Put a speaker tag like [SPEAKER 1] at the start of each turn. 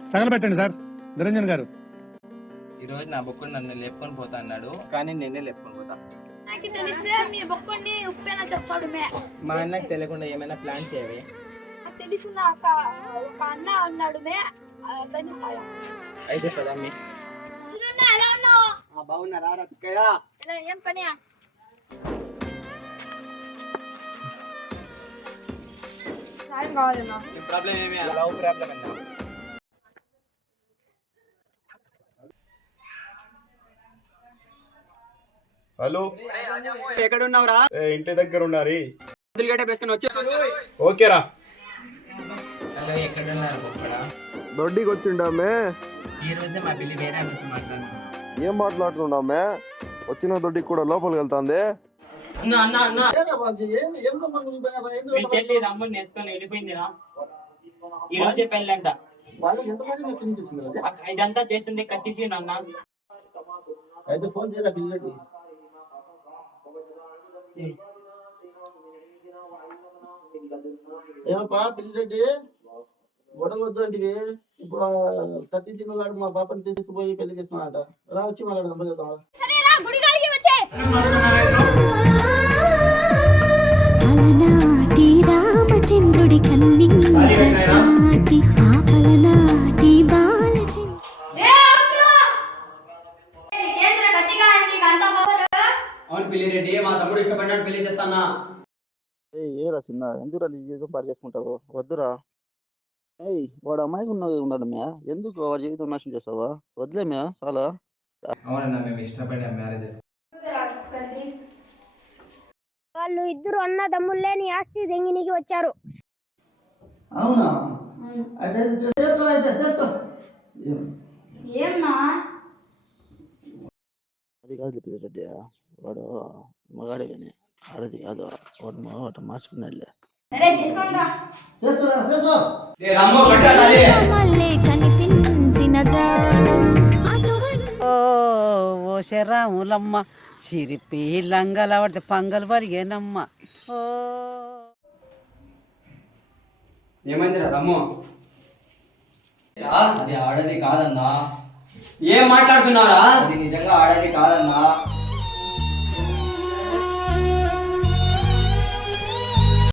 [SPEAKER 1] తగలబెట్టండి sir Niranjan గారు.
[SPEAKER 2] ఈ రోజు నా బొక్కుడు నన్ను లేపుకొని పోతా అన్నాడు, కానీ నేనే లేపుకొని పోతా.
[SPEAKER 3] నాకు తెలిస్తే మీ బొక్కుని ఉప్పేనా చేస్తాడు
[SPEAKER 2] మా అన్నకి తెలియకుండా ఏమైనా ప్లాన్ చేయవే.
[SPEAKER 3] నాకు తెలిసిన ఒక అన్న అన్నాడు దాన్ని సాయం
[SPEAKER 2] అయితే కదా మీ
[SPEAKER 3] ఎలా ఉన్నావు?
[SPEAKER 2] బాగున్నారా?
[SPEAKER 3] ఇలా ఏం పని? సాయం కావాలన్నా.
[SPEAKER 2] ప్రాబ్లం ఏమి? లవ్ ప్రాబ్లం అన్నా.
[SPEAKER 4] హలో,
[SPEAKER 2] ఎక్కడ ఉన్నావురా?
[SPEAKER 4] ఇంటి దగ్గర ఉన్నారు.
[SPEAKER 2] ఓకేరా. హలో, ఎక్కడ ఉన్నారు బొక్కడా?
[SPEAKER 4] దొడ్డికి వచ్చిండామే.
[SPEAKER 2] ఈ రోజే మా పిల్లి వేరే అన్నతో మాట్లాడాను.
[SPEAKER 4] ఏం మాట్లాడుతున్నామే? వచ్చిన దొడ్డికి కూడా లోపలికి వెళ్తాంది.
[SPEAKER 2] మీ చెల్లి రమ్మని ఎత్తుకొని వెళ్ళిపోయిందిరా. ఈ రోజే పెళ్ళంట. ఇదంతా చేసింది కత్తిసి నాన్న.
[SPEAKER 5] అయితే ఫోన్ చేయరా పిల్లడి. ఏమప్పా పిల్లరెడ్డి, గొడవ వద్దు అంటే ఇప్పుడు కత్తి తిన్నగాడు మా పాపని తీసుకుపోయి పెళ్లి చేస్తున్నాడట. రా వచ్చి మాట్లాడదాం.
[SPEAKER 6] అలనాటి రామచంద్రుడి కన్నింటి ఆపలనాటి
[SPEAKER 2] అవును పిల్లిరెడ్డి, మా తమ్ముడు ఇష్టపడ్డాడు, పెళ్లి చేస్తానా.
[SPEAKER 5] ఏరా చిన్న, ఎందుకురా నీ జీవితం పాడు చేసుకుంటావు? వద్దురా. వాడు అమ్మాయికి ఉన్నాడు మ్యా, ఎందుకు వాడి జీవితం నాశనం చేస్తావా? వదిలే మ్యా, చాలా.
[SPEAKER 2] అవునన్నా, మేము ఇష్టపడి మ్యారేజ్ చేసుకున్నాం.
[SPEAKER 6] వాళ్ళు ఇద్దరు అన్న తమ్ముళ్ళే నీ ఆస్తి దెంగినికి వచ్చారు.
[SPEAKER 5] అవునా? అయితే చేసుకో.
[SPEAKER 3] ఏమన్నా
[SPEAKER 5] అది కాదు పిల్లరెడ్డి, వాడు మగాడే కానీ ఆడది కాదు. వాడు మార్చుకున్నాడులే.
[SPEAKER 6] కనిపించిన
[SPEAKER 7] ఓ శరాములమ్మ సిరిపి లంగల పడితే పంగలు పరిగేనమ్మ. ఓ
[SPEAKER 2] ఏమైందిరా రమ్ము? అది ఆడది కాదన్నా. ఏం మాట్లాడుతున్నారా? అది నిజంగా ఆడది కాదన్నా.